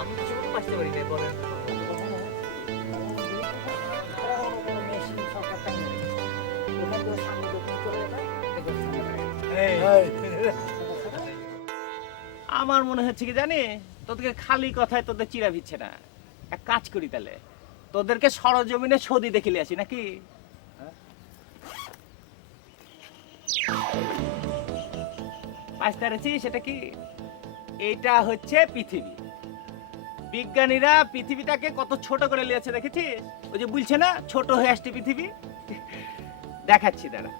আমি কিছু বাঁচতে পারি না বলেন। আমার মনে হচ্ছে কি জানি তোদেরকে খালি কথায় তোদের চিরা ভিচ্ছে না। এক কাজ করি তাহলে, তোদেরকে সরজমিনে সদি দেখিলে আসি নাকি? সেটা কি? এটা হচ্ছে পৃথিবী। বিজ্ঞানীরা পৃথিবীটাকে কত ছোট করে নিয়েছে দেখেছিস? ওই যে বলছে না ছোট হয়ে আসছে পৃথিবী। দেখাচ্ছি দাঁড়া।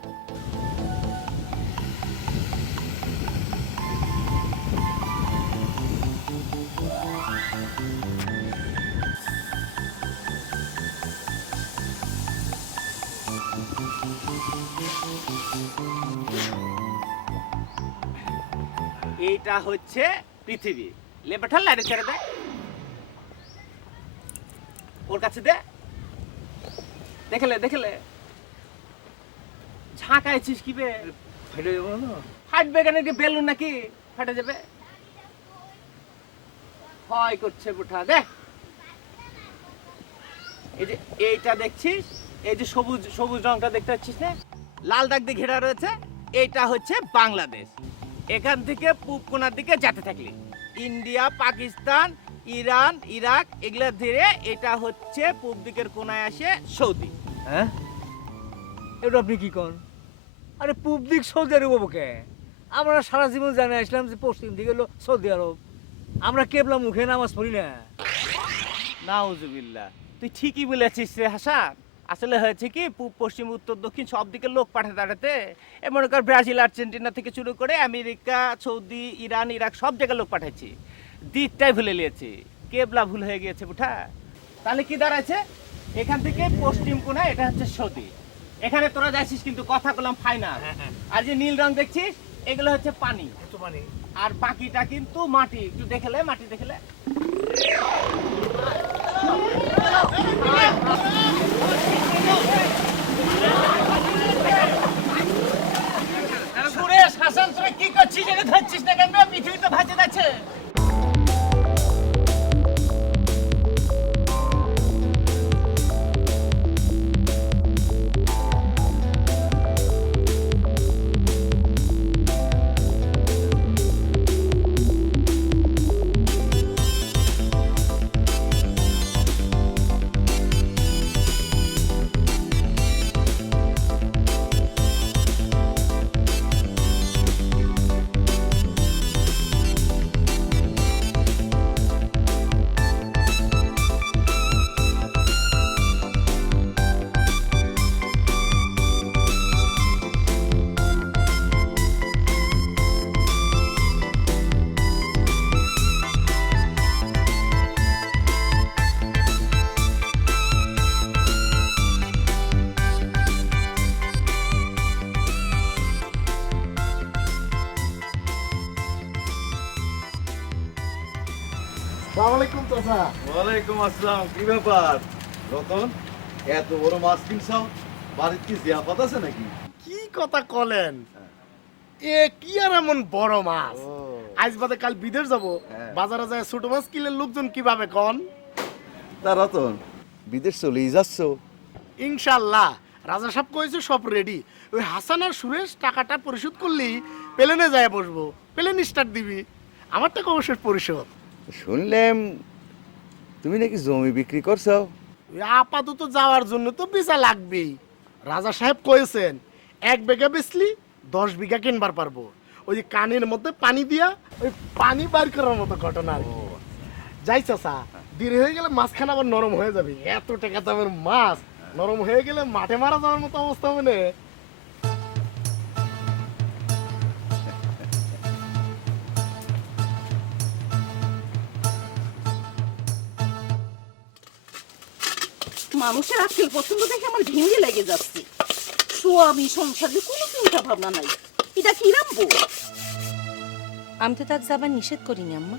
এইটা হচ্ছে পৃথিবী। লেবাঠাল লাইনে ছেড়ে দে, ওর কাছে দে। দেখলে দেখলে ঝাঁকাইছিস কি বে? ফেটে যাবো না? ফাটবে কেন? কি বেলুন নাকি ফেটে যাবে? ভয় করছে বুঠা। দেখ এই যে এইটা দেখছিস, এই যে সবুজ সবুজ রংটা দেখতে পাচ্ছিস না, লাল দাগ দিয়ে ঘেরা রয়েছে, এইটা হচ্ছে বাংলাদেশ। এখান থেকে পূব কোণার দিকে যেতে থাকলি ইন্ডিয়া, পাকিস্তান, ইরান, ইরাক এগুলা ধীরে এটা হচ্ছে পূব দিকের কোণায় আসে সৌদি। হ্যাঁ, এটা আপনি কি কন? আরে পূব দিক সৌদি আরব কে? আমরা সারা জীবন জানে আসলাম যে পশ্চিম দিকে হলো সৌদি আরব। আমরা কেবলা মুখে নামাজ পড়ি না। নাউজুবিল্লাহ, তুই ঠিকই বলেছিস রে হাসান। আসলে হয়েছে কি, পূব, পশ্চিম, উত্তর, দক্ষিণ সব দিকে লোক পাঠাতে দাঁড়াতে মনে কর ব্রাজিল, আর্জেন্টিনা থেকে শুরু করে আমেরিকা, সৌদি, ইরান, ইরাক সব জায়গায় লোক পাঠাচ্ছি। দিকটাই ভুলে নিয়েছি, কেবলা ভুল হয়ে গিয়েছে বুঠা। তাহলে কি দাঁড়াচ্ছে, এখান থেকে পশ্চিম কোণা এটা হচ্ছে সৌদি। এখানে তোরা যাচ্ছিস কিন্তু কথা বললাম ফাইনাল। আর যে নীল রং দেখছিস এগুলো হচ্ছে পানি, আর বাকিটা কিন্তু মাটি। একটু দেখলে মাটি দেখলে সুরেশ, হাসান, তোরা কি করছিস? এটা ধরছিস না কেন? পৃথিবী তো ভাসে যাচ্ছে। আসসালামাইকুম চাচা। ওয়ালাইকুম আসসালাম। কি ব্যাপার রতন, এত বড় মাছ কিনছাও? বাড়িতে কি জিয়াফত আছে নাকি? কি কথা কলেন? এ কি আর এমন বড় মাছ? আজ বাদে কাল বিদেশ যাব, বাজারে যায় ছোট মাছ কিনলে লোকজন কিভাবে কন? তা রতন, বিদেশ চলেই যাচ্ছ? ইনশাল্লাহ, রাজা সাহেব কইছে সব রেডি। ওই হাসান আর সুরেশ টাকাটা পরিশোধ করলেই প্লেনে যায় বসবো, প্লেন স্টার্ট দিবি। আমার টাকা অবশ্যই পরিশোধ। শুনলাম তুমি নাকি জমি বিক্রি করছো? ওই আপাতত যাওয়ার জন্য তো ভিসা লাগবেই। রাজা সাহেব কয়েছেন 1 বিঘা বেচলি 10 বিঘা কিনবার পারবো। ওই যে কানের মধ্যে পানি দিয়া ওই পানি বার করার মতো ঘটনা আর কি। যাই চাচা, দেরি হয়ে গেলে মাছখানা আবার নরম হয়ে যাবে। এত টাকা দামের মাছ নরম হয়ে গেলে মাঠে মারা যাওয়ার মতো অবস্থা মানে। মানুষের আজকাল পছন্দ দেখে আমার ভেঙে লেগে যাচ্ছে। স্বামী সংসারে কোনো চিন্তা ভাবনা নাই, এটা কি রামবো? আমি তো তাকে যাবার নিষেধ করিনি আম্মা।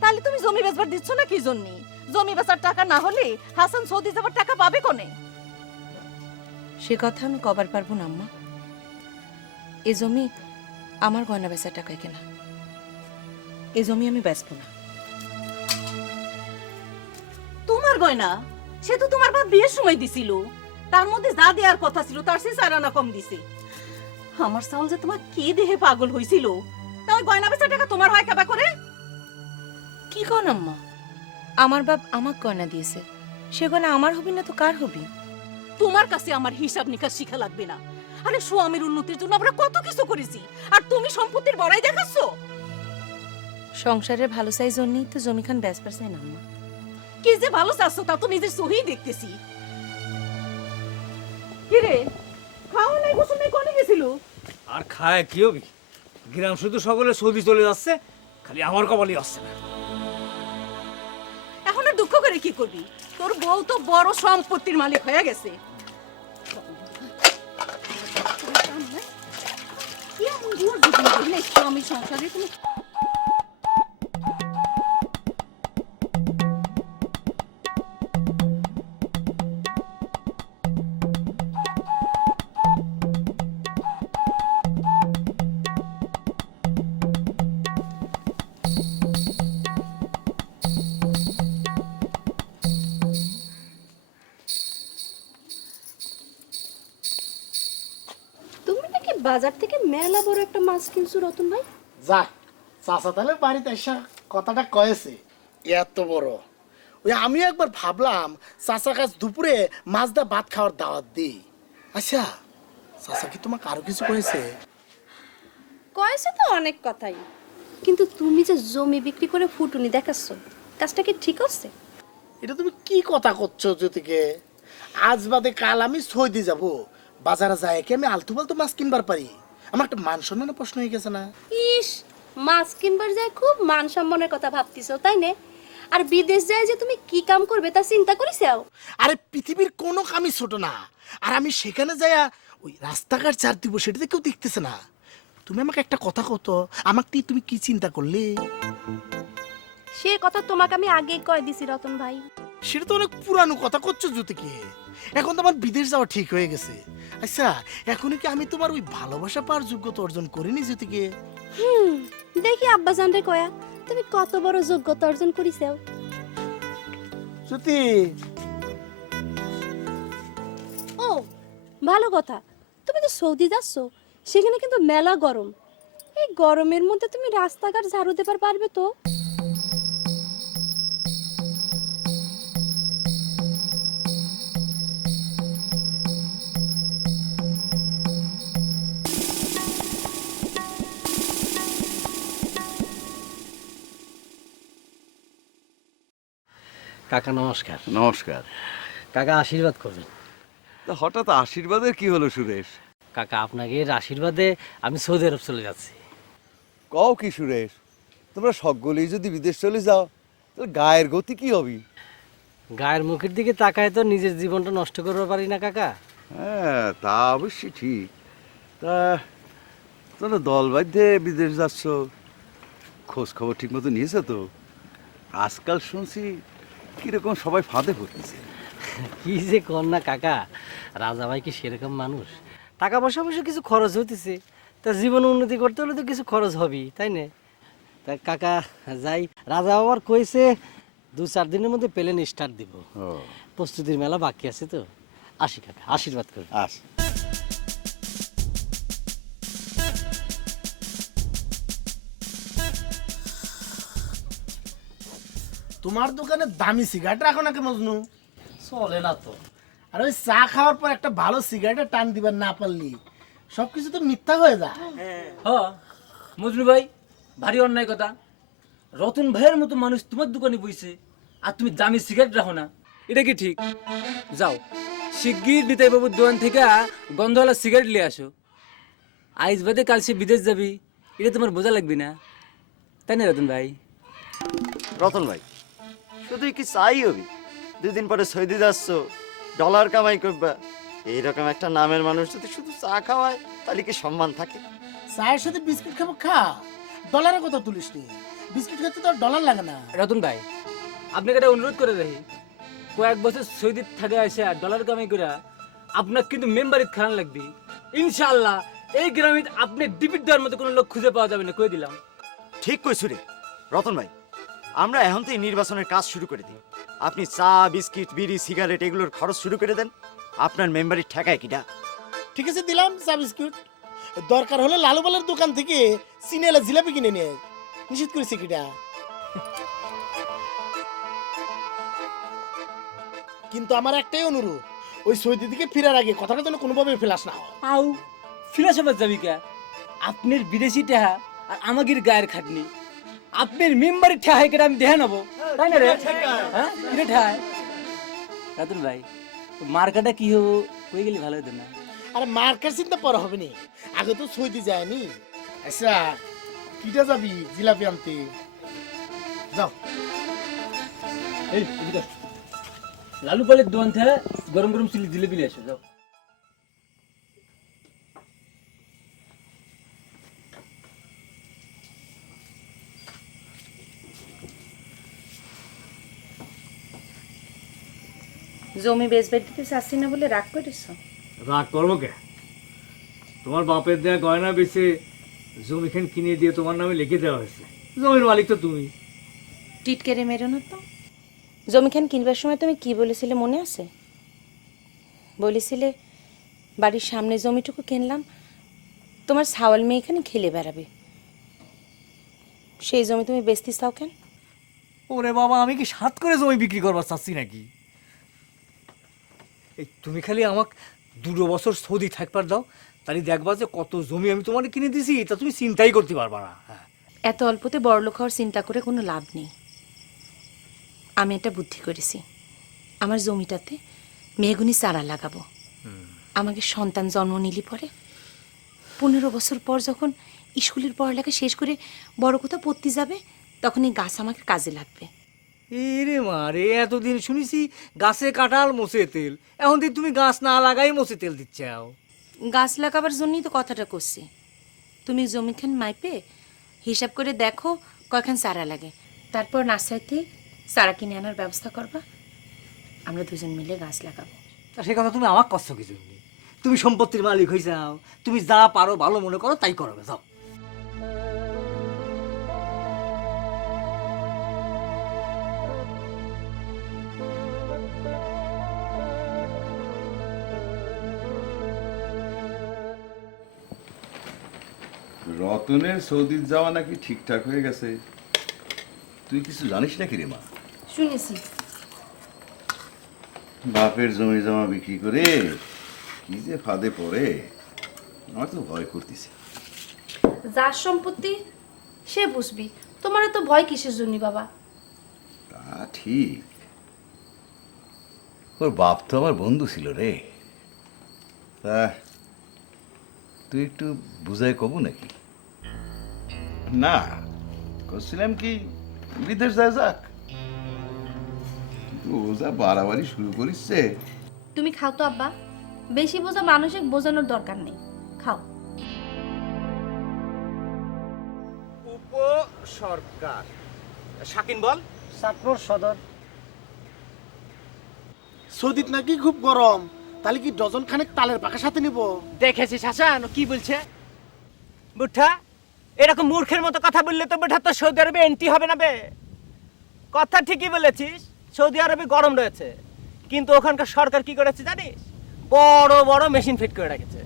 তাহলে তুমি জমি বেচবার দিচ্ছ না কি জন্য? জমি বেচার টাকা না হলে হাসান সৌদি যাবার টাকা পাবে কোনে? সে কথা আমি কবার পারবো না আম্মা। এ জমি আমার গয়না বেচার টাকায় কেনা। এই জমি আমি বেচবো না। তোমার গয়না সে তো তোমার বাপ বিয়ের সময় দিছিল, তার মধ্যে যা দেওয়ার কথা ছিল তার সে 4 আনা কম দিছে। আমার চাউল যে তোমার কে দেহে পাগল হইছিল, তা ওই গয়না বেচা টাকা তোমার হয় কেবা করে? কি কন আম্মা? আমার বাপ আমাক গয়না দিয়েছে, সে গয়না আমার হবি না তো কার হবি? তোমার কাছে আমার হিসাব নিকাশ শিখা লাগবে না। আরে স্বামীর উন্নতির জন্য আমরা কত কিছু করেছি, আর তুমি সম্পত্তির বড়াই দেখাচ্ছ। সংসারের ভালো চাই জন্যই তো জমিখান বেচবার চাই না আম্মা। কি যে ভালো চাচ্ছ তা তো নিজের চোখেই দেখতেছি। কিরে, খাওয়া নাই গোসল নাই কোনে গেছিল? আর খায় কি হবি? গ্রাম শুধু সকলে সৌদি চলে যাচ্ছে, খালি আমার কপালই আসছে না। এখন আর দুঃখ করে কি করবি? তোর বউ তো বড় সম্পত্তির মালিক হয়ে গেছে। স্বামী সংসারে তুমি তুমি নাকি বাজার থেকে মেলা বড় একটা মাছ কিনছো রতন ভাই? যাক, চাচা তাহলে বাড়িতে এসে কথাটা কয়েছে এত বড়। ওই আমি একবার ভাবলাম চাচা কাছ দুপুরে মাছ দা ভাত খাওয়ার দাওয়াত দিই। আচ্ছা, চাচা কি তোমাকে আরো কিছু কয়েছে? কয়েছে তো অনেক কথাই, কিন্তু তুমি যে জমি বিক্রি করে ফুটুনি দেখাচ্ছ, কাজটা কি ঠিক হচ্ছে? এটা তুমি কি কথা করছো জ্যোতিকে? আজ বাদে কাল আমি সৌদি যাব, বাজারে যায় কি আমি আলতু ফালতু মাছ কিনবার পারি? আমার একটা মান সম্মানের প্রশ্ন হয়ে গেছে না? ইস, মাছ কিনবার যায় খুব মান সম্মানের কথা ভাবতিছো তাই না? আর বিদেশ যায় যে তুমি কি কাম করবে তা চিন্তা করিছাও? আরে পৃথিবীর কোনো কামই ছোট না, আর আমি সেখানে যাইয়া ওই রাস্তাঘাট চার দিব সেটাতে কেউ দেখতেছে না। তুমি আমাকে একটা কথা কতো, আমাকে নিয়ে তুমি কি চিন্তা করলে? সে কথা তোমাকে আমি আগেই কয়ে দিছি রতন ভাই। সেটা তো অনেক পুরানো কথা করছো জ্যোতিকে। এখন তো আমার বিদেশ যাওয়া ঠিক হয়ে গেছে। আচ্ছা, এখনই কি আমি তোমার ওই ভালোবাসা পাওয়ার যোগ্যতা অর্জন করিনি জ্যোতিকে? দেখি আব্বা জানরে কয়া তুমি কত বড় যোগ্যতা অর্জন করিছাও। জ্যোতি, ও ভালো কথা, তুমি তো সৌদি যাচ্ছ, সেখানে কিন্তু মেলা গরম। এই গরমের মধ্যে তুমি রাস্তাঘাট ঝাড়ু দেবার পারবে তো? কাকা নমস্কার। নমস্কার। কাকা আশীর্বাদ করবেন। তা হঠাৎ আশীর্বাদের কি হলো সুরেশ? কাকা আপনাকে আশীর্বাদে আমি সৌদি আরব চলে যাচ্ছি। কও কি সুরেশ, তোমরা সকলেই যদি বিদেশ চলে যাও তাহলে গায়ের গতি কি হবে? গায়ের মুখের দিকে তাকায় তো নিজের জীবনটা নষ্ট করতে পারি না কাকা। হ্যাঁ, তা অবশ্যই ঠিক। তা তোমরা দল বাধ্যে বিদেশ যাচ্ছ, খোঁজ খবর ঠিক মতো নিয়েছো তো? আজকাল শুনছি কিরকম সবাই ফাঁদে পড়তেছে। কি যে কর না কাকা, রাজা ভাই কি সেরকম মানুষ? টাকা পয়সা অবশ্য কিছু খরচ হইতেছে, তা জীবন উন্নতি করতে হলে তো কিছু খরচ হবেই, তাই না? তা কাকা যাই, রাজা আবার কইছে 2-4 দিনের মধ্যে প্লেন স্টার্ট দিব। প্রস্তুতির মেলা বাকি আছে তো। আসি কাকা, আশীর্বাদ করি। আস। তোমার দোকানে দামি সিগারেট রাখো নাকি মজনু? চলে না তো। আর ওই চা খাওয়ার পর একটা ভালো সিগারেটের টান দিবার না পারলি সবকিছু তো মিথ্যা হয়ে যায়। হ্যাঁ মজনু ভাই, ভারী অন্যায় কথা। রতন ভাইয়ের মতো মানুষ তোমার দোকানে বইছে আর তুমি দামি সিগারেট রাখো না, এটা কি ঠিক? যাও শিগগির নিতাই বাবুর দোকান থেকে গন্ধওয়ালা সিগারেট নিয়ে আসো। আইজ বাদে কাল সে বিদেশ যাবি, এটা তোমার বোঝা লাগবে না, তাই না রতন ভাই? রতন ভাই, শুধুই কি চাই হবি? 2 দিন পরে সৌদি যাচ্ছ, ডলার কামাই করবা। এইরকম একটা নামের মানুষ যদি শুধু চা খাওয়ায় তাহলে কি সম্মান থাকে? চায়ের সাথে বিস্কিট খাবো, খা, ডলারের কথা তুলিস নি। বিস্কিট খেতে তো ডলার লাগে না। রতন ভাই, আপনাকে একটা অনুরোধ করে রাখি, কয়েক বছর সৌদি থাকে আসে ডলার কামাই করে আপনার কিন্তু মেম্বারিত খারাপ লাগবে। ইনশাআল্লাহ এই গ্রামে আপনি ডিপিট দেওয়ার মতো কোনো লোক খুঁজে পাওয়া যাবে না, কই দিলাম। ঠিক কইছু রে, রতন ভাই, আমরা এখন থেকে নির্বাচনের কাজ শুরু করে দিই। আপনি চা, বিস্কিট, বিড়ি, সিগারেট এগুলোর খরচ শুরু করে দেন। আপনার মেম্বারের ঠেকায় কিটা? ঠিক আছে, দিলাম চা বিস্কুট। দরকার হলে লালুবালের দোকান থেকে সিনেলা জিলাপি কিনে নিয়ে নিষেধ করেছে কিটা। কিন্তু আমার একটাই অনুরোধ, ওই সৌদি থেকে ফেরার আগে কথাটা যেন কোনোভাবে ফেলাস না হয়। আউ ফিলাসফার যাবি কে? আপনার বিদেশি টেহা আর আমাগির গায়ের খাটনি, আপনার মেম্বারের ঠেহা কেটে আমি দেখে নেবো, তাই না রে? হ্যাঁ কিরে ঠেহায়? রাতুল ভাই, মার্কাটা কি হবো কই গেলে ভালো হতো না? আরে মার্কের চিন্তা পরে হবে নি, আগে তো সৌদি যায়নি। আচ্ছা কিটা যাবি জিলাপি আনতে? যাও। এই এদিকে আস। লালু পালের দোকান থেকে গরম গরম চিলি জিলেবি নিয়ে এসো, যাও। জমি বেচবার দিতে চাচ্ছি না বলে রাগ করেছ? রাগ করবো কে? তোমার বাপের দেয়া গয়না বেচে জমিখান কিনে দিয়ে তোমার নামে লিখে দেওয়া হয়েছে, জমির মালিক তো তুমি। টিটকেরে মেরো না তো। জমিখান কিনবার সময় তুমি কি বলেছিলে মনে আছে? বলেছিলে বাড়ির সামনে জমিটুকু কিনলাম, তোমার ছাওয়াল মেয়ে এখানে খেলে বেড়াবে। সেই জমি তুমি বেচতে চাও কেন? ওরে বাবা, আমি কি সাত করে জমি বিক্রি করবার চাচ্ছি নাকি? এই তুমি খালি আমাকে 2 বছর সৌদি থাকবার দাও, তাহলে দেখবা যে কত জমি আমি তোমাকে কিনে দিছি, তা তুমি চিন্তাই করতে পারবা না। হ্যাঁ, এত অল্পতে বড়লোক হওয়ার চিন্তা করে কোনো লাভ নেই। আমি একটা বুদ্ধি করেছি, আমার জমিটাতে মেহগুনি চারা লাগাবো। আমাকে সন্তান জন্ম নিলি পরে 15 বছর পর যখন স্কুলের পড়ালেখা শেষ করে বড় কোথাও পড়তে যাবে, তখন এই গাছ আমাকে কাজে লাগবে। রে মা রে, এতদিন শুনেছি গাছে কাঁঠাল মোচে তেল, এখন দিন তুমি গাছ না লাগাই মোচে তেল দিচ্ছাও। গাছ লাগাবার জন্যই তো কথাটা করছি। তুমি জমিখান মাইপে হিসাব করে দেখো কয়খান চারা লাগে, তারপর নার্সারিতে চারা কিনে আনার ব্যবস্থা করবা। আমরা দুজন মিলে গাছ লাগাবো। তা সে কথা তুমি আমার কষ্ট কিছু নেই, তুমি সম্পত্তির মালিক হয়ে যাও, তুমি যা পারো ভালো মনে করো তাই করবে, যাও। রতনের সৌদির যাওয়া নাকি ঠিকঠাক হয়ে গেছে, তুই কিছু জানিস নাকি রে মা? শুনেছি। বাপের জমি জমা বিক্রি করে কি যে ফাঁদে পড়ে, আমার তো ভয় করতেছে। যার সম্পত্তি সে বুঝবি, তোমার তো ভয় কিসের জন্য বাবা? তা ঠিক, ওর বাপ তো আমার বন্ধু ছিল রে। তা তুই একটু বুঝাই কব নাকি? না, করছিলাম কি বিদেশ যায় যাক, কিন্তু ও যা বাড়াবাড়ি শুরু করিচ্ছে। তুমি খাও তো আব্বা, বেশি বোঝা মানসিক বোঝানোর দরকার নেই, খাও। উপসরকার শাকিন বল। চাঁদপুর সদর। সৌদিত নাকি খুব গরম, তাহলে কি ডজন খানেক তালের পাকা সাথে নিব? দেখেছিস হাসান ও কি বলছে? বুঠা এরকম মূর্খের মতো কথা বললে তো বেটা তো সৌদি আরবে এন্ট্রি হবে না বে। কথা ঠিকই বলেছিস, সৌদি আরবে গরম রয়েছে, কিন্তু ওখানকার সরকার কি করেছে জানিস? বড় বড় মেশিন ফিট করে রেখেছে।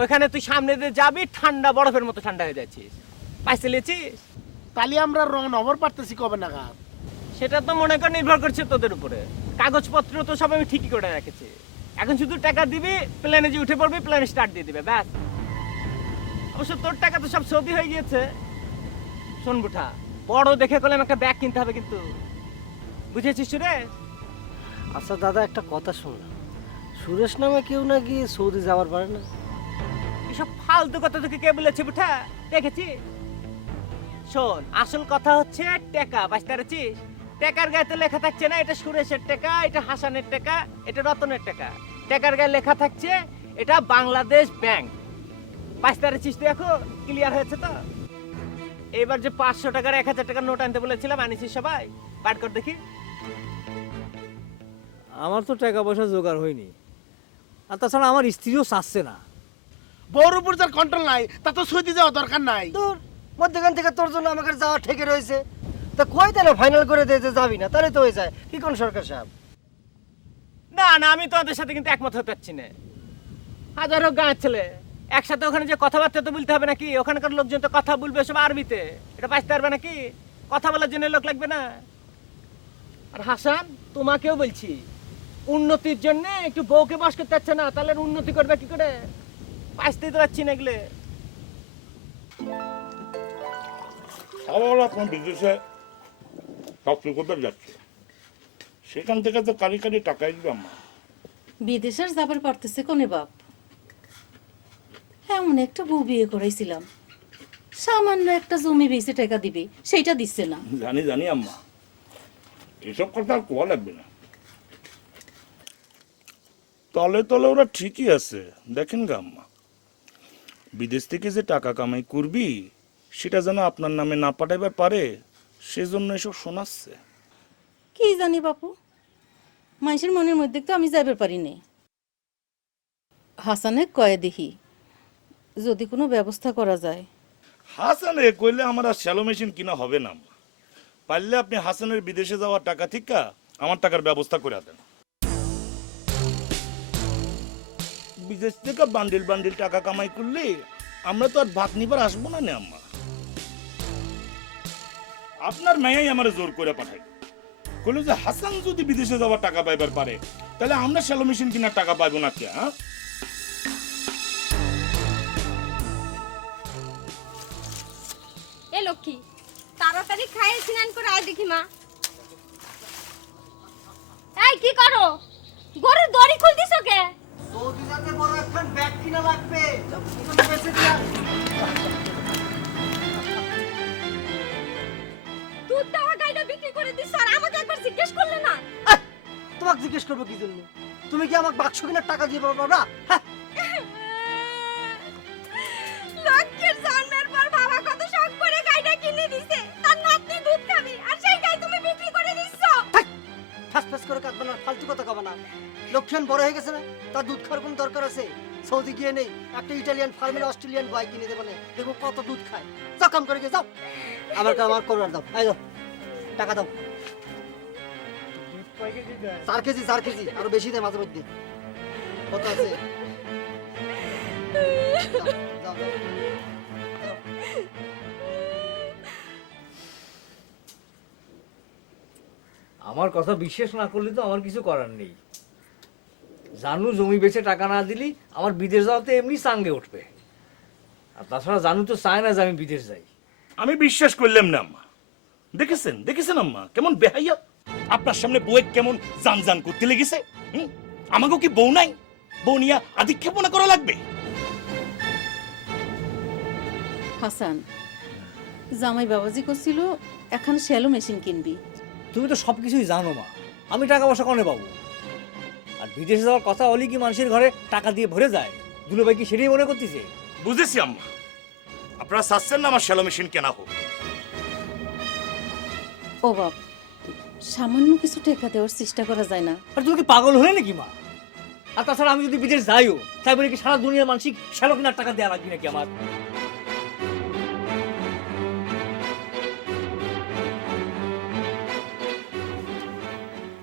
ওইখানে তুই সামনে দিয়ে যাবি, ঠান্ডা বরফের মতো ঠান্ডা হয়ে যাচ্ছিস। পাইছে লিয়েছিস? তাহলে আমরা রং নভর পারতেছি কবে নাগাদ? সেটা তো মনে কর নির্ভর করছে তোদের উপরে। কাগজপত্র তো সব আমি ঠিকই করে রেখেছি, এখন শুধু টাকা দিবি, প্লেনে যে উঠে পড়বি, প্লেন স্টার্ট দিয়ে দিবে, ব্যাস। অবশ্য তোর টাকা তো সব সৌদি হয়ে গিয়েছে। শোন বুঠা, বড় দেখে করলাম একটা ব্যাগ কিনতে হবে কিন্তু, বুঝেছিস রে? আচ্ছা দাদা, একটা কথা শুনলাম, সুরেশ নামে কেউ নাকি সৌদি যাওয়ার পারে না। এসব ফালতু কথা তোকে কে বলেছে বুঠা? দেখেছি? শোন, আসল কথা হচ্ছে টাকা, বাঁচতে পারছিস? টাকার গায়ে তো লেখা থাকছে না এটা সুরেশের টাকা, এটা হাসানের টাকা, এটা রতনের টাকা। টাকার গায়ে লেখা থাকছে এটা বাংলাদেশ ব্যাংক। বাঁচতে পারছিস তুই? এখন ক্লিয়ার হয়েছে তো? এবার যে 500 টাকার 1000 টাকার নোট আনতে বলেছিলাম, আনিছিস সবাই? বার কর দেখি। আমার তো টাকা পয়সা জোগাড় হয়নি, আর তাছাড়া আমার স্ত্রীও চাচ্ছে না। বউর উপর যার কন্ট্রোল নাই, তা তো সৌদি যাওয়া দরকার নাই। তোর মধ্যখান থেকে তোর জন্য আমাকে যাওয়া ঠেকে রয়েছে, তা কয় তাহলে ফাইনাল করে দে যে যাবি না, তাহলে তো হয়ে যায়। কি কোন সরকার সাহেব? না না, আমি তোমাদের সাথে কিন্তু একমত হতে পারছি না। হাজারো গাঁয়ের ছেলে একসাথে ওখানে যে কথাবার্তা তো বলতে হবে নাকি? ওখানকার লোকজন তো কথা বলবে সব আরবিতে, এটা বাঁচতে পারবে নাকি? কথা বলার জন্য লোক লাগবে না? আর হাসান, তোমাকেও বলছি, উন্নতির জন্য একটু বউকে বস করতে পারছে না, তাহলে উন্নতি করবে কি করে? বাঁচতেই তো পারছি না এগুলো। আবার আপনার বিদেশে চাকরি করতে যাচ্ছে, সেখান থেকে তো কারি কারি টাকা আসবে আমার। বিদেশের যাবার পারতেছে কোনে বাপ? এমন একটা বউ বিয়ে করাইছিলাম, সামান্য একটা জমি বেচে টাকা দিবে, সেইটা দিচ্ছে না। জানি জানি আম্মা, এসব কথা আর কোয়া লাগবে না। তলে তলে ওরা ঠিকই আছে, দেখেন গা আম্মা, বিদেশ থেকে যে টাকা কামাই করবি সেটা যেন আপনার নামে না পাঠাইবার পারে, সেজন্য এসব শোনাচ্ছে। কি জানি বাপু, মানুষের মনের মধ্যে তো আমি যাইবার পারি না। হাসানে কয়ে দেখি যদি কোনো ব্যবস্থা করা যায়। হাসানে কইলে আমার আর শ্যালো মেশিন কিনা হবে না আম্মা। পারলে আপনি হাসানের বিদেশে যাওয়ার টাকা থেকে আমার টাকার ব্যবস্থা করে দেন। বিদেশ থেকে বান্ডিল বান্ডিল টাকা কামাই করলে আমরা তো আর ভাত নিবার আসবো না নে আম্মা। আপনার মেয়াই আমার জোর করে পাঠাই, কইলো যে হাসান যদি বিদেশে যাওয়ার টাকা পাইবার পারে, তাহলে আমরা শ্যালো মেশিন কিনার টাকা পাইবো না কে? হ্যাঁ, এ লক্ষ্মী, তাড়াতাড়ি খাইয়ে স্নান করে আয় দেখি মা। এই কি করো? গরুর দড়ি খুলতিছো কে? সৌদি যাতে বড় একখান ব্যাগ কিনা লাগবে, ওখানে বেঁচে দিয়া। দুধ দেওয়া গাইটা বিক্রি করে দিছ আর আমাকে একবার জিজ্ঞেস করলে না? তোমাকে জিজ্ঞেস করবো কি জন্য? তুমি কি আমাকে বাক্স কিনার টাকা দিয়ে পারবো না? হ্যাঁ, লক্ষ্মীর জন্মের পর বাবা কত শখ করে গাইটা কিনে দিছে, তার নাতনি দুধ খাবে আর সেই গাই তুমি বিক্রি করে দিচ্ছ। ফাস ফাস করে কাঁদবে না, ফালতু কথা কবে না। লক্ষ্মণ বড় হয়ে গেছে না, তার দুধ খাওয়ার কোনো দরকার আছে? সৌদি গিয়ে নেই একটা ইটালিয়ান ফার্মের অস্ট্রেলিয়ান গাই কিনে দেবো না, দেখো কত দুধ খায়। যাও কাম করে গিয়ে যাও, আমার করবার দাও। এই দাও টাকা দাও। 4 কেজি আরো বেশি দেয় মাঝে মধ্যে। কত আছে? যাও, যাও, যাও। আমার কথা বিশ্বাস না করলে তো আমার কিছু করার নেই। জানু জমি বেচে টাকা না দিলি আমার বিদেশ যাওয়াতে এমনি চাঙ্গে উঠবে। আর তাছাড়া জানু তো চায় না যে আমি বিদেশ যাই। আমি বিশ্বাস করলাম না আম্মা। দেখেছেন দেখেছেন আম্মা কেমন বেহাইয়া, আপনার সামনে বউয়ে কেমন জান জান করতে লেগেছে। আমাকেও কি বউ নাই? বউ নিয়ে আধিক্ষেপনা করা লাগবে? হাসান, জামাই বাবাজি করছিল এখন শ্যালো মেশিন কিনবি। তুমি তো সব কিছুই জানো মা, আমি টাকা পয়সা কনে পাবো? আর বিদেশে যাওয়ার কথা হলে কি মানুষের ঘরে টাকা দিয়ে ভরে যায়? দুলোভাই কি সেটাই মনে করতেছে? বুঝেছি আম্মা, আপনারা চাচ্ছেন না আমার শ্যালো মেশিন কেনা হোক। ও বাপ, সামান্য কিছু টাকা দেওয়ার চেষ্টা করা যায় না? আর তুমি কি পাগল হলে নাকি মা? আর তাছাড়া আমি যদি বিদেশ যাইও, তাই বলে কি সারা দুনিয়ার মানসিক শ্যালো কেনার টাকা দেওয়া লাগবে নাকি আমার?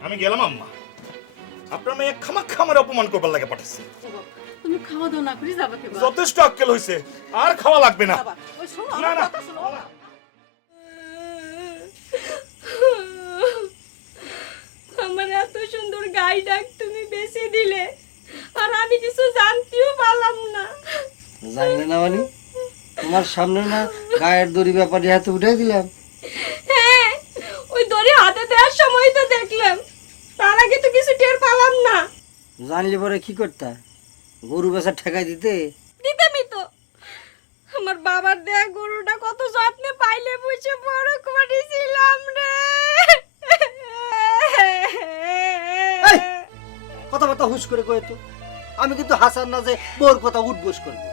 আমি গেলাম আম্মা, আপনার মেয়ে খামাখা আমার অপমান করবার লাগে পাঠাচ্ছে। তুমি খাওয়া দাওয়া না করে যাবা কেবা? যথেষ্ট আক্কেল হয়েছে, আর খাওয়া লাগবে না। ওই শোনো, না, আমার না। কথা শোনো। আমার এত সুন্দর গাই ডাক তুমি বেশি দিলে আর আমি কিছু জানতেও পারলাম না। জানলে না মানে? তোমার সামনে না গায়ের দড়ি ব্যাপারে হাতে উঠাই দিলাম। হ্যাঁ, ওই দড়ি হাতে দেওয়ার সময় তো দেখলাম, তার আগে তো কিছু টের পেলাম না। জানলে পরে কি করতে? গরু বেচা ঠেকাই দিতে? দিতামই তো। আমার বাবার দেয়া গরুটা কত যত্নে পাইলে বুঝে বড় করেছিলাম রে। এই, কথাবার্তা হুশ করে কয়ে তো। আমি কিন্তু হাসান না যে বোর কথা উঠবোস করবো।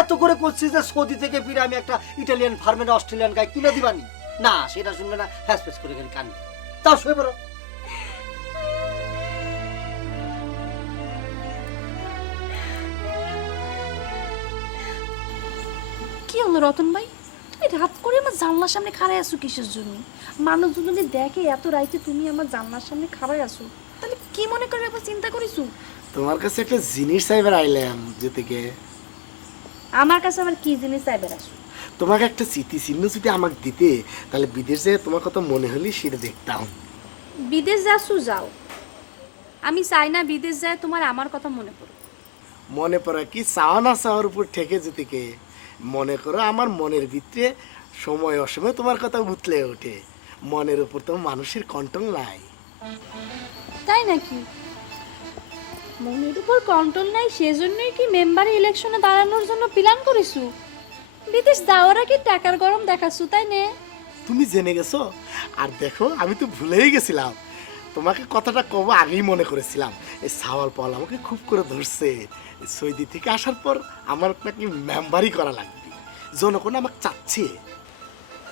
এত করে করছি যে সৌদি থেকে ফিরে আমি একটা ইটালিয়ান ফার্মের অস্ট্রেলিয়ান গাই কিনে দিবানি। না, সেটা শুনবে না, ফ্যাস ফ্যাস করে গেলে কান। তাও শুয়ে পড়ো। কি হলো রতন ভাই, তুমি রাত করে আমার জানলার সামনে খাড়াই আছো কিসের জন্য? মানুষজন যদি দেখে এত রাইতে তুমি আমার জানলার সামনে খাড়াই আছো, তাহলে কি মনে করে একবার চিন্তা করিস? তোমার কাছে একটা জিনিস চাইবার আইলাম যেদিকে। আমার কাছে আমার কি জিনিস চাইবে আসো? তোমাকে একটা স্মৃতিচিহ্ন যদি আমাকে দিতে, তাহলে বিদেশে তোমার কথা মনে হলে সেটা দেখতাম। বিদেশ যাচ্ছো যাও, আমি চাই না বিদেশ যায় তোমার আমার কথা মনে পড়ে। মনে পড়া কি চাওয়া না চাওয়ার উপর ঠেকে যেদিকে। মনে করো আমার মনের ভিতরে সময় অসময় তোমার কথা উতলে ওঠে। মনের উপর তো মানুষের কন্ট্রোল নাই। তাই নাকি? মনের উপর কন্ট্রোল নাই সেজন্যই কি মেম্বার ইলেকশনে দাঁড়ানোর জন্য প্ল্যান করিসু? বিদেশ যাওয়ার আগে টাকার গরম দেখাচ্ছু, তাই নে? তুমি জেনে গেছো? আর দেখো আমি তো ভুলেই গেছিলাম, তোমাকে কথাটা কব আগেই মনে করেছিলাম। এই সাওয়াল পাল আমাকে খুব করে ধরছে। সৌদি থেকে আসার পর আমার নাকি মেম্বারই করা লাগবে, জনগণ আমাকে চাচ্ছে।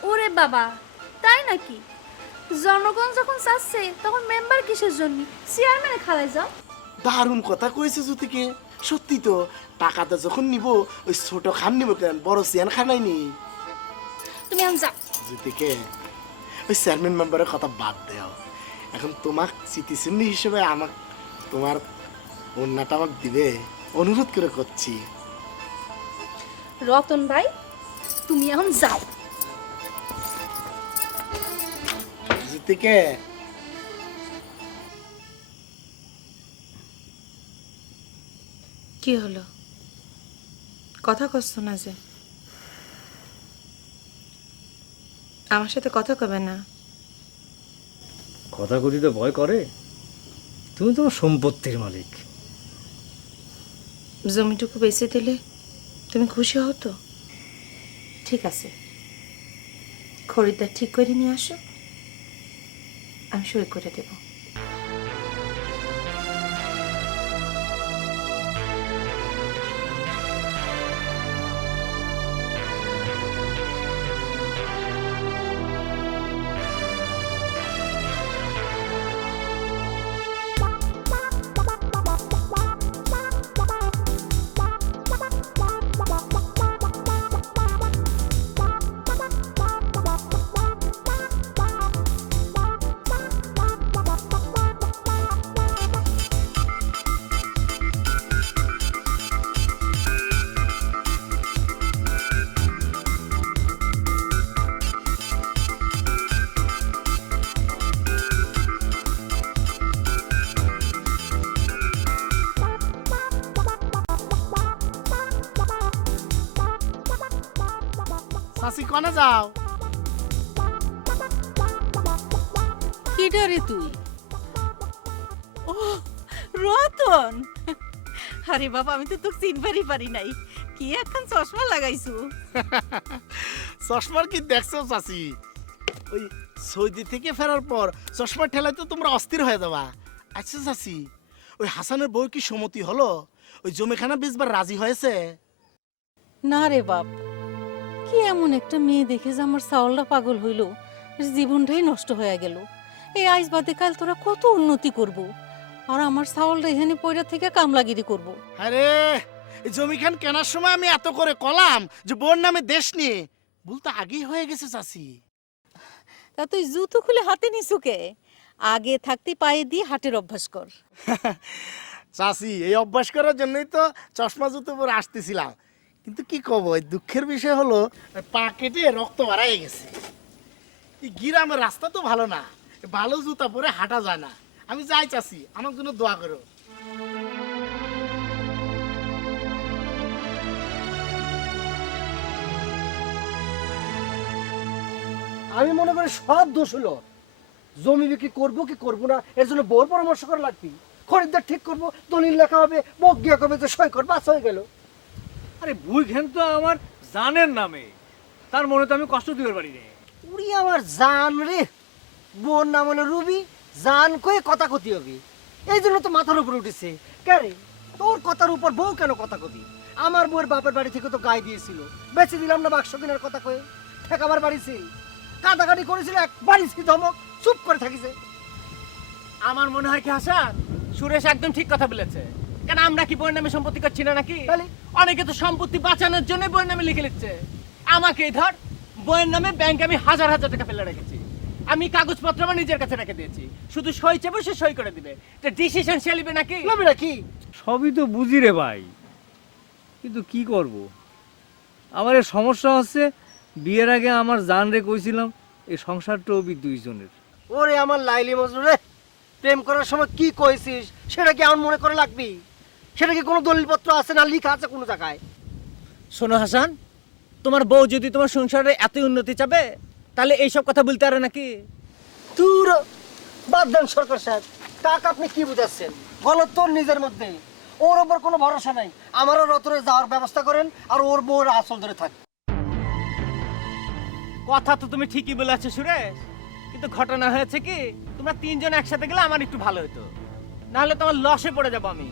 ওরে বাবা, তাই নাকি? জনগণ যখন চাচ্ছে তখন মেম্বার কিসের জন্য? চেয়ারম্যানে খালাই যাও। দারুণ কথা কয়েছে জ্যোতিকে। সত্যি তো, টাকাটা যখন নিব ওই ছোট খান নিব কেন, বড় চেয়ার খানাই নি। তুমি এখন যাও। জ্যোতিকে ওই চেয়ারম্যান মেম্বারের কথা বাদ দেও। এখন তোমার স্মৃতিচিহ্ন হিসেবে আমাকে তোমার অন্যটা আমাকে দিবে, অনুরোধ করে করছি। রতন ভাই, তুমি এখন যাও। জ্যোতিকে কি হলো? কথা কষ্ট না যে? আমার সাথে কথা কবে না? কথা কথিতে ভয় করে? তুমি তোমার সম্পত্তির মালিক। জমিটুকু বেঁচে দিলে তুমি খুশি হতো? ঠিক আছে, খরিদ্দার ঠিক করে নিয়ে আসো, আমি সই করে দেব। চাচি কনে যাও? কি ডরে তুই? ও রতন, আরে বাবা আমি তো তোকে চিনবারই পারি নাই। কি এখন চশমা লাগাইছু? চশমার কি দেখছো চাচি? ওই সৌদি থেকে ফেরার পর চশমা ঠেলায় তো তোমরা অস্থির হয়ে যাবা। আচ্ছা চাচি, ওই হাসানের বউ কি সম্মতি হলো? ওই জমিখানা বেচবার রাজি হয়েছে? না রে বাপ, কি এমন একটা মেয়ে দেখে যে আমার চাউলটা পাগল হইল, জীবনটাই নষ্ট হয়ে গেল। এই আইস বাদে কাল তোরা কত উন্নতি করব, আর আমার চাউলটা এখানে পয়রা থেকে কামলাগিরি করব। আরে এই জমিখান কেনার সময় আমি এত করে কলাম যে বোর নামে দেশ নিয়ে, ভুল তো আগেই হয়ে গেছে চাচি। তা তুই জুতো খুলে হাতে নিছু কে? আগে থাকতে পায়ে দিয়ে হাটের অভ্যাস কর। চাচি এই অভ্যাস করার জন্যই তো চশমা জুতো পরে আসতেছিলাম। কিন্তু কি কব, এই দুঃখের বিষয় হলো পা কেটে রক্ত বাড়াই গেছে। এই গ্রামের রাস্তা তো ভালো না, ভালো জুতা পরে হাঁটা যায় না। আমি যাই চাচি, আমার জন্য দোয়া করো। আমি মনে করি সব দোষ হলো। জমি বিক্রি করবো কি করবো না এর জন্য বউর পরামর্শ করা লাগবে। খরিদ্দার ঠিক করবো, দলিল লেখা হবে, বক গিয়া কবে যে সই কর, বাস হয়ে গেল। আরে বুই ঘেন তো আমার জানের নামে, তার মনে তো আমি কষ্ট দিতে পারি রে। উড়ি আমার জান রে, বোন নাম হলো রুবি, জান কয়ে কথা কতি হবে। এই জন্য তো মাথার উপরে উঠেছে। কেন তোর কথার উপর বউ কেন কথা কবি? আমার বউয়ের বাপের বাড়ি থেকে তো গায়ে দিয়েছিল, বেঁচে দিলাম না বাক্স কেনার কথা কয়ে। ঠেকাবার বাড়ি ছিল, কাটাকাটি করেছিল, এক বাড়ি ছিল ধমক, চুপ করে থাকিছে। আমার মনে হয় কি হাসান, সুরেশ একদম ঠিক কথা বলেছে। কেন আমরা কি বইয়ের নামে সম্পত্তি করছি না নাকি? তাহলে? অনেকে তো সম্পত্তি বাঁচানোর জন্য বইয়ের নামে লিখে লিখছে। আমাকে ধর, বইয়ের নামে ব্যাংকে আমি হাজার হাজার টাকা ফেলে রেখেছি। আমি কাগজপত্র আমার নিজের কাছে রেখে দিয়েছি, শুধু সই চাইবো, সে সই করে দিবে। এটা ডিসিশন সে নিবে নাকি? নাকি সবই তো বুঝি রে ভাই, কিন্তু কি করব, আমার এই সমস্যা হচ্ছে বিয়ের আগে আমার জান রে কইছিলাম এই সংসারটা ওবি দুইজনের। ওরে আমার লাইলি মজনু রে, প্রেম করার সময় কি কইছিস সেটা কি আমার মনে করে লাগবি? সেটা কি কোনো দলিলপত্র আছে না লেখা আছে কোনো জায়গায়? শোনো হাসান, তোমার বউ যদি তোমার সংসারে এত উন্নতি চাবে তাহলে এইসব কথা বলতে পারে নাকি? তোর বাদ দেন সরকার সাহেব, কাক আপনি কি বুঝাচ্ছেন? গলত তোর নিজের মধ্যে, ওর ওপর কোনো ভরসা নাই। আমারও রতরে যাওয়ার ব্যবস্থা করেন আর ওর বউর আসল ধরে থাক। কথা তো তুমি ঠিকই বলেছো সুরেশ, কিন্তু ঘটনা হয়েছে কি, তোমরা তিনজন একসাথে গেলে আমার একটু ভালো হতো, নাহলে তোমার লসে পড়ে যাবো আমি।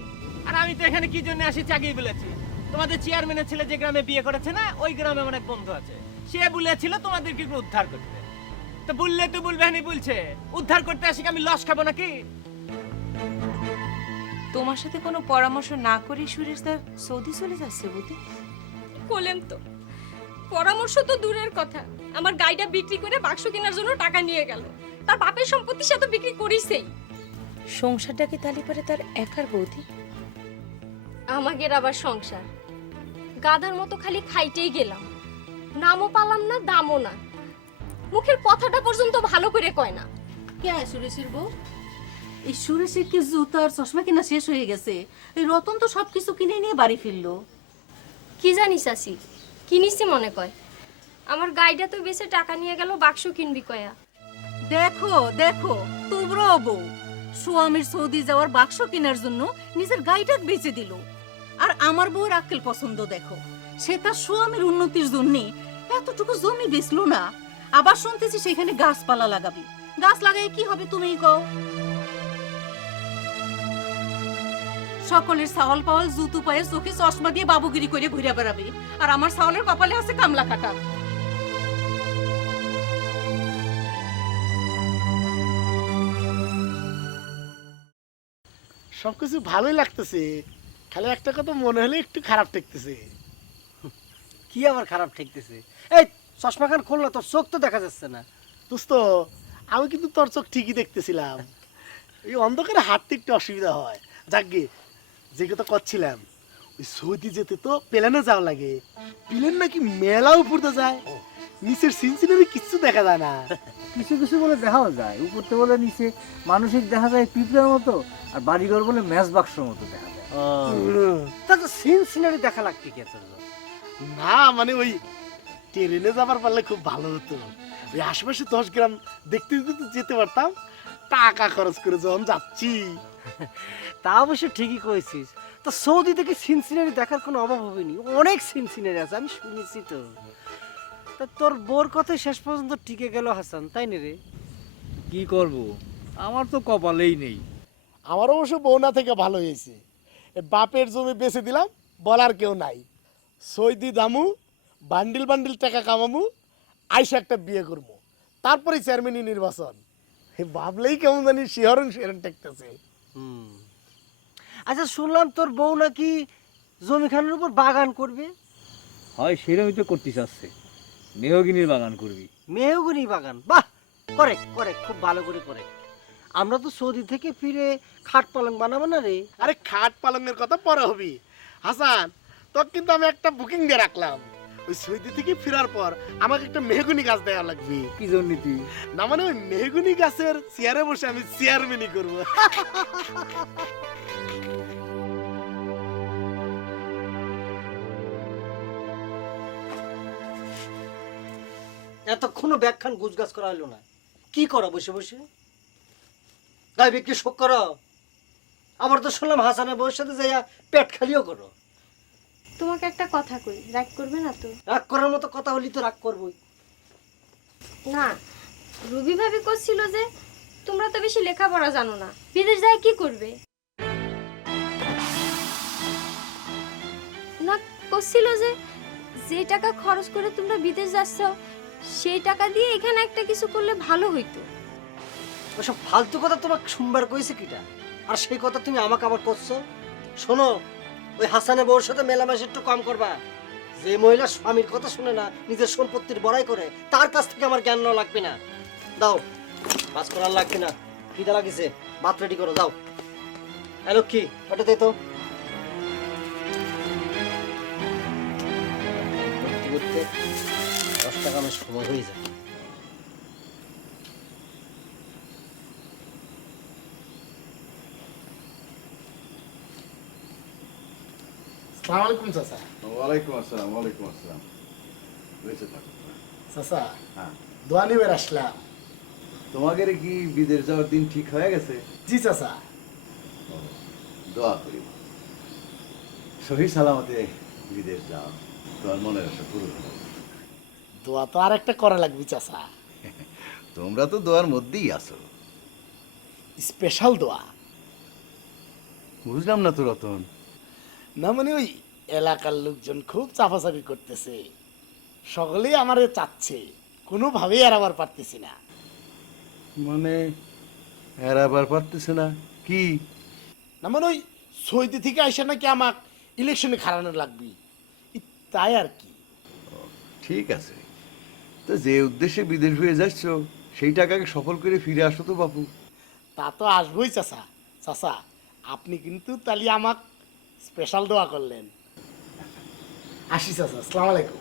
আর আমি তো এখানে কি জন্য আসি আগেই বলেছি, তোমাদের চেয়ারম্যানের ছেলে যে গ্রামে বিয়ে করেছে না, ওই গ্রামে আমার এক বন্ধু আছে, সে বলেছিল তোমাদেরকে একটু উদ্ধার করতে। তো বললে তো বলবে, হানি বলছে উদ্ধার করতে আসি আমি লস খাবো নাকি? তোমার সাথে কোনো পরামর্শ না করে সুরেশ দা সৌদি চলে যাচ্ছে বুদ্ধি। বলেন তো, পরামর্শ তো দূরের কথা, আমার গাড়িটা বিক্রি করে বাক্স কেনার জন্য টাকা নিয়ে গেল। তার বাপের সম্পত্তি সে তো বিক্রি করিছেই। সংসারটাকে তালি পারে তার একার বৌদি। আমাদের আবার সংসার, গাধার মতো খালি খাইতেই গেলাম, নামও পালাম না দামও না, মুখের কথাটা পর্যন্ত ভালো করে কয় না। কে সুরেশের বউ? এই সুরেশের কি জুতা আর চশমা কিনা শেষ হয়ে গেছে? এই রতন তো সবকিছু কিনে নিয়ে বাড়ি ফিরলো। কি জানিস আসি, কিনিসি মনে কয়। আমার গাড়িটা তো বেশি টাকা নিয়ে গেল, বাক্স কিনবি কয়া। দেখো দেখো, তোমরা বউ স্বামীর সৌদি যাওয়ার বাক্স কেনার জন্য নিজের গাড়িটা বেচে দিল। আর আমার বউর আক্কেল পছন্দ দেখো, সে তার স্বামীর উন্নতির জন্য এতটুকু জমি বেচলো না। আবার শুনতেছি সেখানে গাছপালা লাগাবি। গাছ লাগাই কি হবে তুমিই কও? সকলের সাওয়াল পাওয়াল জুতু পায়ে চোখে চশমা দিয়ে বাবুগিরি করে ঘুরে বেড়াবে, আর আমার সাওয়ালের কপালে আছে কামলা কাটা। সবকিছু ভালোই লাগতেছে, খালি একটা কথা মনে হলে একটু খারাপ ঠেকতেছে। কি আবার খারাপ ঠেকতেছে? এই চশমা খান খোল না, তোর চোখ তো দেখা যাচ্ছে না। দোস্ত, আমি কিন্তু তোর চোখ ঠিকই দেখতেছিলাম, এই অন্ধকারে হাঁটতে একটু অসুবিধা হয়। যাকগে, যে কথা করছিলাম, ওই সৌদি যেতে তো প্লেনে যাওয়া লাগে। প্লেন নাকি মেলা উপরতে যায়, নিচের সিনসিনারি কিচ্ছু দেখা যায় না। কিছু কিছু বলে দেখাও যায়, উপরতে বলে নিচে মানুষের দেখা যায় পিঁপড়ার মতো, আর বাড়িঘর বলে ম্যাচ বাক্সর মতো দেখা যায়। তা তো সিন সিনারি দেখা লাগতে কি তোর? না মানে ওই ট্রেনে যাবার পারলে খুব ভালো হতো। ওই আশেপাশে 10 গ্রাম দেখতে দেখতে যেতে পারতাম, টাকা খরচ করে যখন যাচ্ছি। তা অবশ্য ঠিকই কইছিস। তো সৌদি থেকে সিন সিনারি দেখার কোনো অভাব হবেনি, অনেক সিন সিনারি আছে, আমি শুনেছি তো। তা তোর বোর কথাই শেষ পর্যন্ত টিকে গেল হাসান, তাই না রে? কি করব, আমার তো কপালেই নেই। আমার অবশ্য বৌনা থেকে ভালো হয়েছে, এ বাপের জমি বেচে দিলাম, বলার কেউ নাই। সৌদি দামু, বান্ডিল বান্ডিল টাকা কামামু, আইসা একটা বিয়ে করবো, তারপরে চেয়ারম্যানই নির্বাচন। ভাবলেই কেমন জানি শিহরণ শিহরণ টেকতেছে। আচ্ছা, শুনলাম তোর বউ নাকি জমিখানের উপর বাগান করবে। হয় সেরকমই তো করতে চাচ্ছে, মেহগিনির বাগান করবি। মেহগনি বাগান, বাহ, করে করে খুব ভালো করে করে। আমরা তো সৌদি থেকে ফিরে খাট পালং বানাবো না রে? আরে খাট পালঙ্গের কথা পরে হবি হাসান, তোর কিন্তু আমি একটা বুকিং দিয়ে রাখলাম। ওই সৌদি থেকে ফেরার পর আমাকে একটা মেহগুনি গাছ দেওয়া লাগবে। কি জন্য তুই? না মানে ওই মেহগুনি গাছের চেয়ারে বসে আমি চেয়ারম্যানই করবো। এতক্ষণও ব্যাখ্যান গুজগাছ করা হলো না। কি করো বসে বসে? গায়ে বিক্রি শোক করো? আবার তো শুনলাম হাসানের বউয়ের সাথে যাইয়া পেট খালিও করো। তোমাকে একটা কথা কই, রাগ করবে না তো? রাগ করার মতো কথা হলি তো রাগ করবোই। না, রুবি ভাবি করছিল যে তোমরা তো বেশি লেখাপড়া জানো না, বিদেশ যায় কি করবে? না, করছিল যে যে টাকা খরচ করে তোমরা বিদেশ যাচ্ছ সেই টাকা দিয়ে এখানে একটা কিছু করলে ভালো হইতো। ওসব ফালতু কথা তোমাকে শুনবার কইছে কিটা? আর সেই কথা তুমি আমাকে আবার করছো? শোনো, ওই হাসানের বউর সাথে মেলামেশা একটু কম করবা, যে মহিলা স্বামীর কথা শুনে না, নিজের সম্পত্তির বড়াই করে, তার কাছ থেকে আমার জ্ঞান নেওয়া লাগবে না। দাও, কাজ করার লাগবে না। খিদা লাগিছে, ভাত রেডি করো, দাও। হ্যালো, কি ওটা দে তো। করতে 10 টাকা আমার সময় হয়ে যায়। আসসালামু আলাইকুম চাচা। ওয়ালাইকুম আসসালাম, ওয়ালাইকুম আসসালাম। বেঁচে থাকো। চাচা, হ্যাঁ, দোয়া নিবার আসলাম। তোমাদের কি বিদেশ যাওয়ার দিন ঠিক হয়ে গেছে? জি চাচা। দোয়া করি সহি সালামতে বিদেশ যাও, তোমার মনের আশা পূরণ হবে। দোয়া তো আর একটা করা লাগবে চাচা। তোমরা তো দোয়ার মধ্যেই আছো। স্পেশাল দোয়া। বুঝলাম না তো রতন। না মানে ওই এলাকার লোকজন খুব চাপাচাপি করতেছে, সকলেই আমারে চাচ্ছে, কোনোভাবেই এড়াবার পারতেছি না। মানে এড়াবার পারতেছে না কি? না মানে ওই সৌদি থেকে আইসা নাকি আমাক ইলেকশনে খাড়ানো লাগবে, তাই আর কি। ঠিক আছে, তো যে উদ্দেশ্যে বিদেশ হয়ে যাচ্ছ সেই টাকাকে সফল করে ফিরে আসো তো বাপু। তা তো আসবোই চাচা। চাচা, আপনি কিন্তু তাহলে আমাক স্পেশাল দোয়া করলেন। আসি চাচা, আসসালামু আলাইকুম।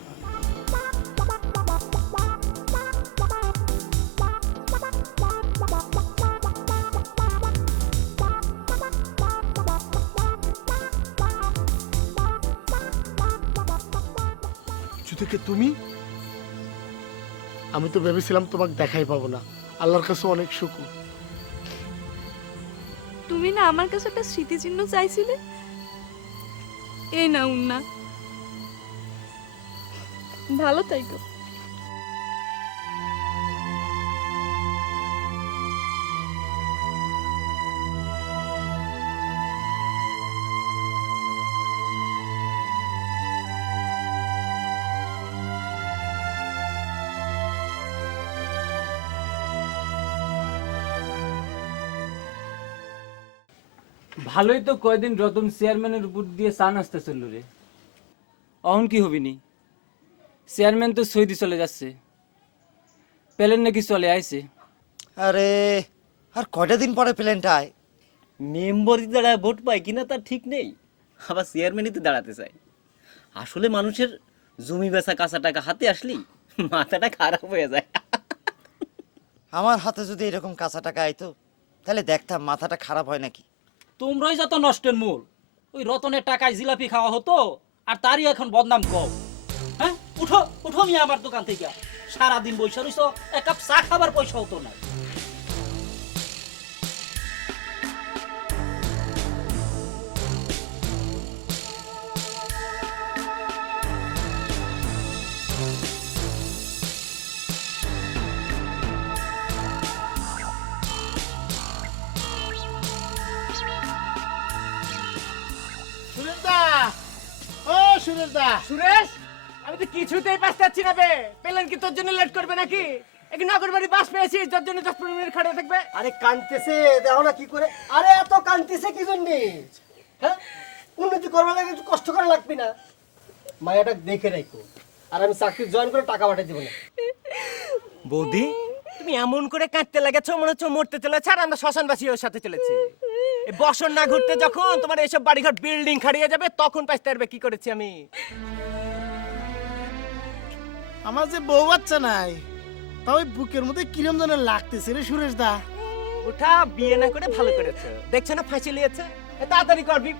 থেকে তুমি, আমি তো ভেবেছিলাম তোমাকে দেখাই পাবো না। আল্লাহর কাছে অনেক শুকর। তুমি না আমার কাছে একটা স্মৃতিচিহ্ন চাইছিলে, এই না উন্না, ভালো থাইকো। ভালোই তো কয়দিন রতন চেয়ারম্যানের উপর দিয়ে চা নাস্তা চলল রে। অহন কি হবি নি? চেয়ারম্যান তো সৌদি চলে যাচ্ছে, প্লেন নাকি চলে আইছে। আরে আর কয়টা দিন পরে প্লেনটা আয়? মেম্বারই দাঁড়ায় ভোট পায় কিনা তার ঠিক নেই, আবার চেয়ারম্যানই তো দাঁড়াতে চায়। আসলে মানুষের জমি বেচা কাঁচা টাকা হাতে আসলি মাথাটা খারাপ হয়ে যায়। আমার হাতে যদি এরকম কাঁচা টাকা আইতো তাহলে দেখতাম মাথাটা খারাপ হয় নাকি। তোমরাই যত নষ্টের মূল। ওই রতনের টাকায় জিলাপি খাওয়া হতো, আর তারই এখন বদনাম কও। হ্যাঁ, উঠো উঠো মিয়া আমার দোকান থেকে। সারাদিন বৈশা রইছো, এক কাপ চা খাবার পয়সা হতো না। সুরেশ দা, ও সুরেশ দা। সুরেশ, আমি তো কিছুতেই পাস পাচ্ছি না বে। প্লেন কি তোর জন্য লেট করবে নাকি? এক নগর বাড়ি বাস পেয়েছিস যার জন্য 10-15 মিনিট খাড়িয়ে থাকবে। আরে কানতেছে, দেখো না কি করে। আরে এত কানতেছে কি জন্যে? হ্যাঁ, উন্নতি করবার লাগে একটু কষ্ট করা লাগবে না? মায়াটা দেখে রাখো, আর আমি চাকরি জয়েন করে টাকা পাঠিয়ে দেবো না। বৌদি, তুমি এমন করে কাঁদতে লেগেছো মনে হচ্ছে মরতে চলেছে, আর আমরা শ্মশানবাসী ওর সাথে চলেছি। এই বছর না ঘুরতে যখন তোমার এইসব বাড়িঘর বিল্ডিং খাড়িয়ে যাবে তখন পাইতে পারবে কি করেছি আমি। আমার যে বউ বাচ্চা নাই, তা ওই বুকের মধ্যে কিরম যেন লাগতেছে রে সুরেশ দা। ওটা বিয়ে না করে ভালো করেছে, দেখছো না ফাঁসি লিয়েছে। তাড়াতাড়ি করবি,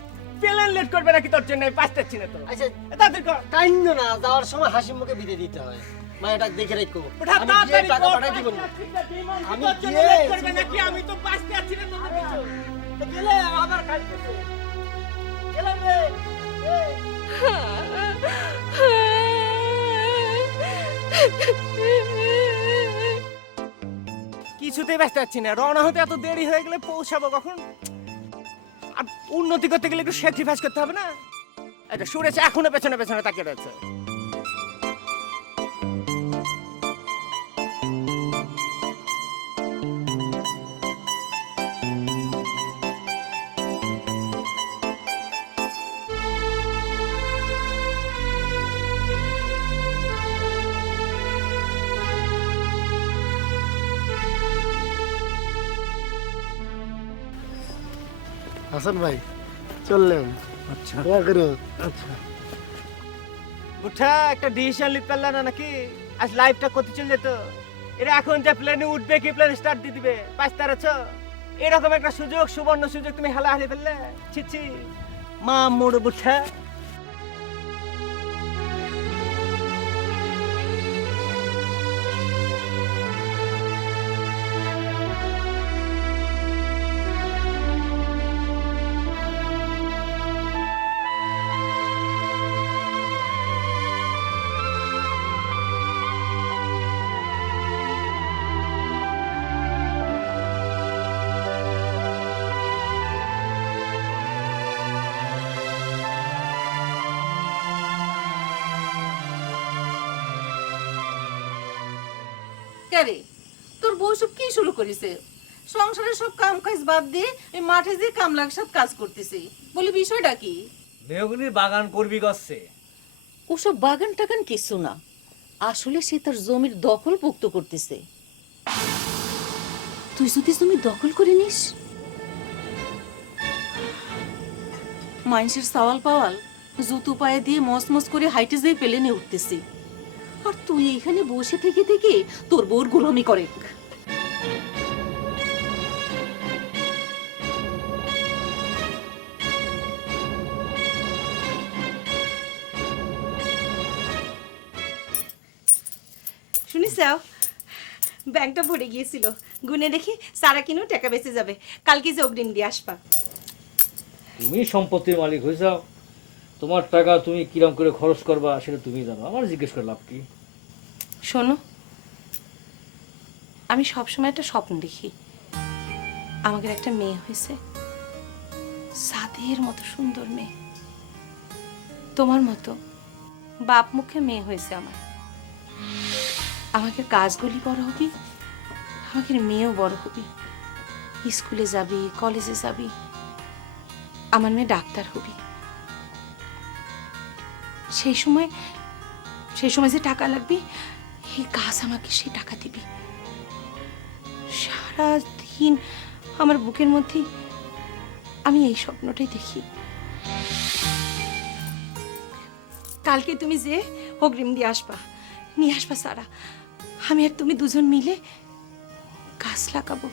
প্লেন লেট করবে নাকি তোর জন্য? পাঁচটাচ্ছি না তো। আচ্ছা তাড়াতাড়ি কর। কাইন্দ না, যাওয়ার সময় হাসি মুখে বিদায় দিতে হয়। মায়াটা দেখে রাখো, ওটা আমি গিয়ে তাড়াতাড়ি টাকা কর। পাঠিয়ে দেবো না। আমি আমি গিয়ে গিয়ে লেট করবে নাকি? আমি তো বাঁচতে আছি না তোমার পিছু। তো গেলে আবার কাটতেছে। গেলাম রে। কিছুতেই ব্যস্ত আছি না, রওনা হতে এত দেরি হয়ে গেলে পৌঁছাবো কখন? আর উন্নতি করতে গেলে একটু স্যাক্রিফাইস করতে হবে না? এটা সুরেশ এখনো পেছনে পেছনে তাকিয়ে রয়েছে। হাসান ভাই চললেন। আচ্ছা দোয়া করো। আচ্ছা উঠা একটা ডিসিশন নিতে পারলা না নাকি? আজ লাইফটা কত চলে যেত। এরা এখন যে প্লেনে উঠবে কি প্লেন স্টার্ট দিয়ে দিবে পাঁচতার আছো, এরকম একটা সুযোগ, সুবর্ণ সুযোগ তুমি হালা হারিয়ে ফেললে। ছি ছি মা মোড় বুঠা। কেরে তোর বউ সব কি শুরু করেছে? সংসারের সব কাম কাজ বাদ দিয়ে এই মাঠে যে কামলার সাথে কাজ করতেছে, বলি বিষয়টা কি? মেহগনির বাগান করবি গছে। ওসব বাগান টাগান কিছু না, আসলে সে তার জমির দখল পোক্ত করতেছে। তুই যদি জমি দখল করে নিস, মানুষের সওয়াল পাওয়াল জুতো পায়ে দিয়ে মস মস করে হাইটে যেয়ে পেলেনে উঠতেছি, আর তুই এইখানে বসে থেকে থেকে তোর বউর গোলামি করে। শুনিস ব্যাংকটা ভরে গিয়েছিল, গুনে দেখি সারা কিনেও টাকা বেঁচে যাবে, কালকে যে অগ্রিম দিয়ে আসবা। তুমি সম্পত্তির মালিক হয়ে যাও, তোমার টাকা তুমি কিরম করে খরচ করবা সেটা তুমি জানো, আমার জিজ্ঞেস করে লাভ কি? শোনো, আমি সবসময় একটা স্বপ্ন দেখি, আমাদের একটা মেয়ে হয়েছে, সাদের মতো সুন্দর মেয়ে, তোমার মতো বাপ মুখে মেয়ে হয়েছে আমার। আমাকে কাজগুলি বড় হবি, আমাকে মেয়েও বড় হবি, স্কুলে যাবি, কলেজে যাবি, আমার মেয়ে ডাক্তার হবি। সেই সময় যে টাকা লাগবে, এই কাজ আমাকে সেই টাকা দিবি। সারাদিন আমার বুকের মধ্যে আমি এই স্বপ্নটাই দেখি। কালকে তুমি যে অগ্রিম দিয়ে আসবা, নিয়ে আসবা সারা, আমি আর তুমি দুজন মিলে গাছ লাগাবো।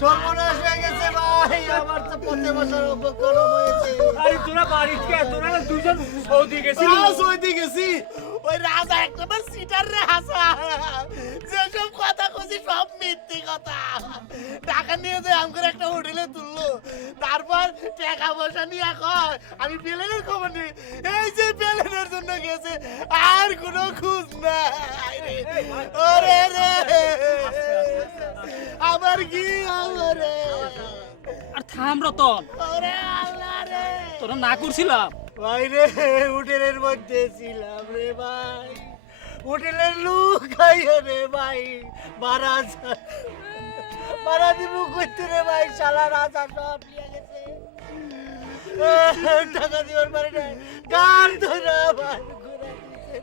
সর্বনাশ হয়ে গেছে ভাই, আমার তো পথে বসার উপক্রম হয়েছে। আরে তোরা বাড়িতে কে? তোরা না দুজন সৌদি গেছিস? সৌদি গেছি, ওই রাজা একটাবার সিটার রে হাসা, যেসব কথা কইছি সব মিথ্যে কথা। টাকা নিয়ে যায় আমগর একটা হোটেলে তুললো, তারপর টাকা পয়সা নিয়ে কয় আমি প্লেনের খবর নেই, এই যে প্লেনের জন্য গেছে আর কোনো খোঁজ নাই রে। ওরে রে আবার কি হবে রে? আর থাম রতন, ওরে আল্লাহ রে, তোরা না করছিলাম ভাই রে, হোটেলের মধ্যে ছিলাম রে ভাই, হোটেলের লোক খাইয়ে রে ভাই, মারা দিব করতে রে ভাই, শালা রাজা সব নিয়ে গেছে, টাকা দিবার পারে না, গান ধরা ভাই ঘুরে দিছে।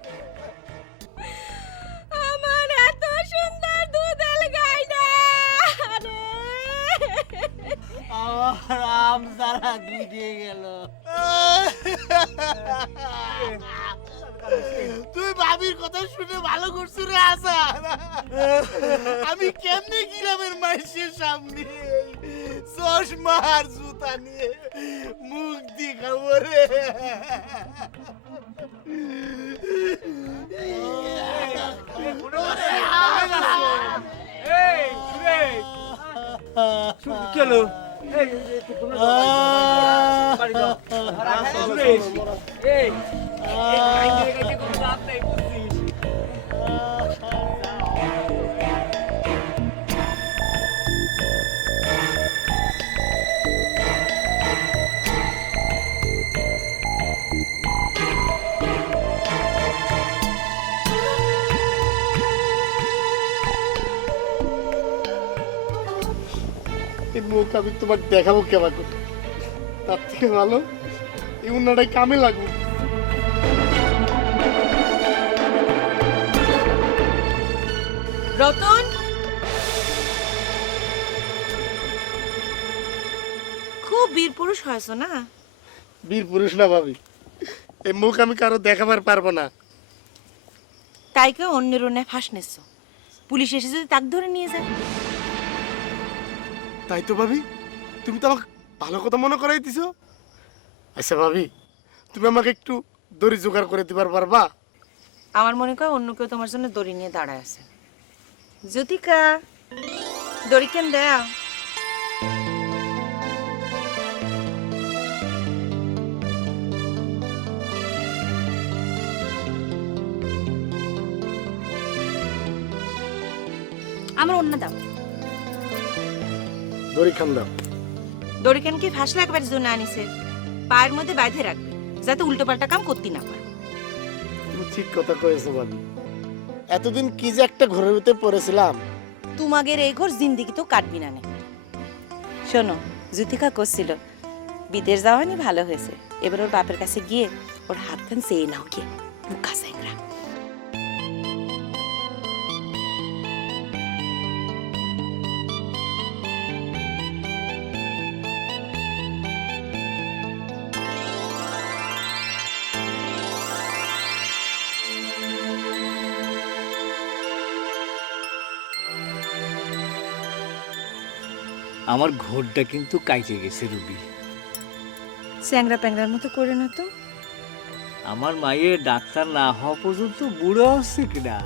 আমার এত সুন্দর দুধের গাইনা রে, আমার আম সারা দুই দিয়ে গেল। তুই ভাবির কথা শুনে ভালো করছো রে আসা, আমি কেমনে গ্রামের মাইসের সামনে চশমা আর জুতা নিয়ে মুখ দেখাবো রে। কেলো মুখ আমি তোমাকে দেখাবো কেমন করে। তার থেকে ভালো এই উন্নাটাই কামে লাগবে। রতন, খুব বীর পুরুষ হয়েছ না? বীর পুরুষ না ভাবি, এই মুখ আমি কারো দেখাবার পারবো না। তাই কেউ অন্যের অন্যায় ফাঁস নিচ্ছ, পুলিশ এসে যদি তাক ধরে নিয়ে যায়? তাই তো ভাবি, তুমি তো আমাকে ভালো কথা মনে করাই দিছো। আচ্ছা ভাবি, তুমি আমাকে একটু দড়ি জোগাড় করে দিবার পারবা? আমার মনে হয় অন্য কেউ তোমার জন্য দড়ি নিয়ে দাঁড়ায় আছে। জ্যোতিকা, দড়ি কেন দেও? আমার অন্য দাও। দড়ি খান দাও। দড়ি কেন কি ফাঁস লাগবার জন্য আনিছে, পায়ের মধ্যে বাঁধে রাখবে যাতে উল্টো পাল্টা কাম করতে না পারো। তুমি ঠিক কথা কয়েছো ভাবি, এতদিন কি যে একটা ঘরের ভিতরে পড়েছিলাম। তোমাদের এই ঘর জিন্দিগি তো কাটবি না নে। শোনো, জ্যোতিকা করছিল বিদেশ যাওয়ানি ভালো হয়েছে, এবার ওর বাপের কাছে গিয়ে ওর হাতখান চেয়ে নাও গিয়ে, মুখা স্যাংরা। আমার ঘোরটা কিন্তু কাইটে গেছে রুবি। স্যাংরা প্যাংরার মতো করে না তো। আমার মায়ের ডাক্তার না হওয়া পর্যন্ত বুড়ো হচ্ছে কিনা